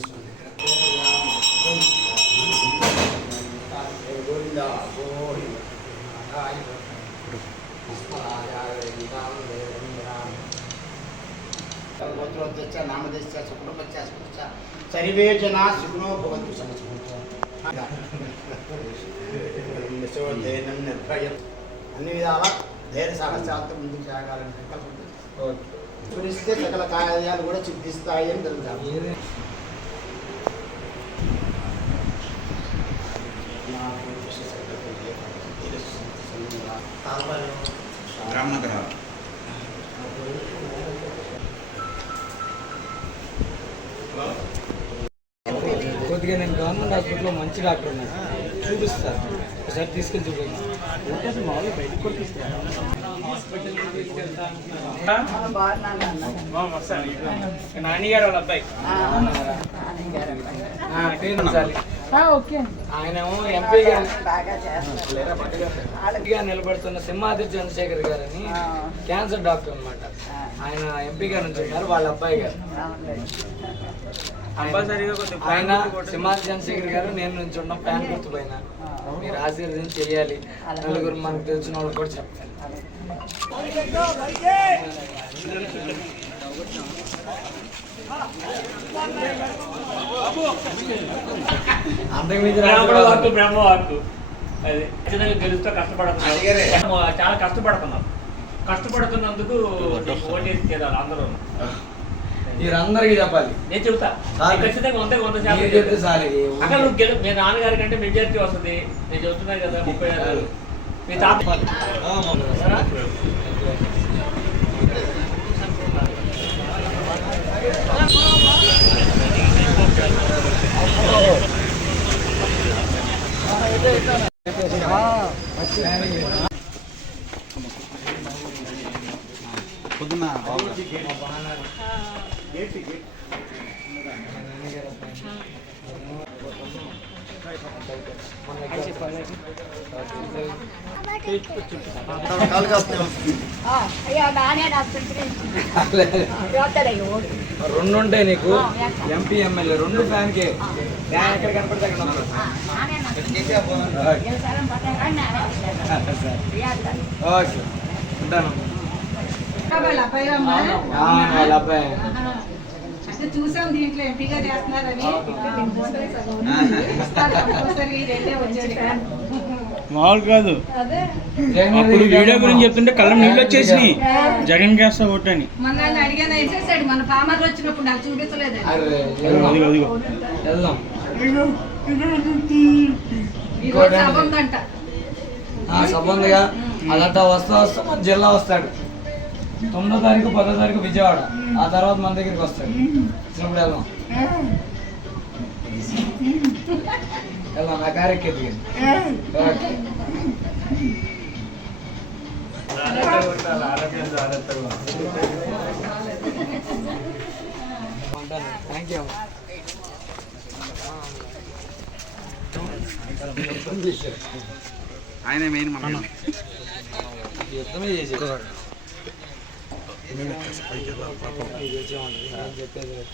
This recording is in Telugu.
స్వామి దగ్గర గోత్రోద్యశ్చ నామదేశ్చ సుకుటుంబశ్చ స్మృశ్చ సర్వే జనా సుఖినో భవంతు నిర్భయం అన్ని విధాల ధైర్య సాహసాలతో ముందుకు సాగాలని సంకల్పంతో స్మరిస్తే సకల కార్యాలు కూడా సిద్ధిస్తాయి అని తెలుగుతారు రామనగర. కొద్దిగా నేను గవర్నమెంట్ హాస్పిటల్లో మంచి డాక్టర్ ఉన్నాను. చూపిస్తాను ఒకసారి తీసుకెళ్ళి చూపించి నాన్నగారు వాళ్ళ అబ్బాయి. ఆ, తీర్చాలి. ఆయన ఎంపీ గారు. నిలబడుతున్న సింహాద్రి చంద్రశేఖర్ గారు అని క్యాన్సర్ డాక్టర్ అన్నమాట. ఆయన ఎంపీగా నుంచి ఉన్నారు వాళ్ళ అబ్బాయి గారు. ఆయన సింహాద్రి చంద్రశేఖర్ గారు నేను నుంచి ఉన్న ప్యాన్ గుర్తు పైన మీరు ఆశీర్వదించి చెయ్యాలి నలుగురు మనకు తెలిసిన వాళ్ళు కూడా చెప్తాను వాక్కు బ్రహ్మ వాక్కు అది ఖచ్చితంగా గెలుస్తూ కష్టపడుతున్నారు చాలా కష్టపడుతున్నారు కష్టపడుతున్నందుకు ఓటేసి చేయాలి అందరూ మీరందరికీ చెప్పాలి నేను. నీకు ఖచ్చితంగా వంద వంద చెప్తే. చెప్తా. అక్కడ నువ్వు గెలు మీ నాన్నగారి కంటే మెజారిటీ వస్తుంది. నేను చెబుతున్నా కదా ముప్పై ఆరు. మీ తాత డాక్టర్ రెండు ఉంటాయి నీకు ఎంపీ ఎమ్మెల్యే రెండు ఫ్యాన్ కే ఫ్యాన్ ఎక్కడ కనపడితే అక్కడ. ఓకే. ఉంటాను ఆ, వాళ్ళ అబ్బాయి అంటే చూసాం దీంట్లో ఎంపీగా చేస్తున్నారని మామూలు కాదు. అప్పుడు వీడియో గురించి చెప్తుంటే కళ్ళ నీళ్ళు వచ్చేసినాయి. జగన్ గ్యాస్ ఓటని మొన్న ఆయన అడిగాను మన పామర్లు వచ్చినప్పుడు నాకు చూపించలేదు అదిగో అదిగో. వెళ్దాం ఈ అదంతా వస్తా వస్తా మన జిల్లా వస్తాడు. తొమ్మిదో తారీఖు పదో తారీఖు విజయవాడ. ఆ తర్వాత మన దగ్గరికి వస్తాడు. ఇప్పుడు వెళ్దాం. వెళ్దాం నా కారు ఎక్కేది ఓకే. థ్యాంక్ యూ ఆయన మెయిన్ మన యుద్ధమే చేసి చెప్పేది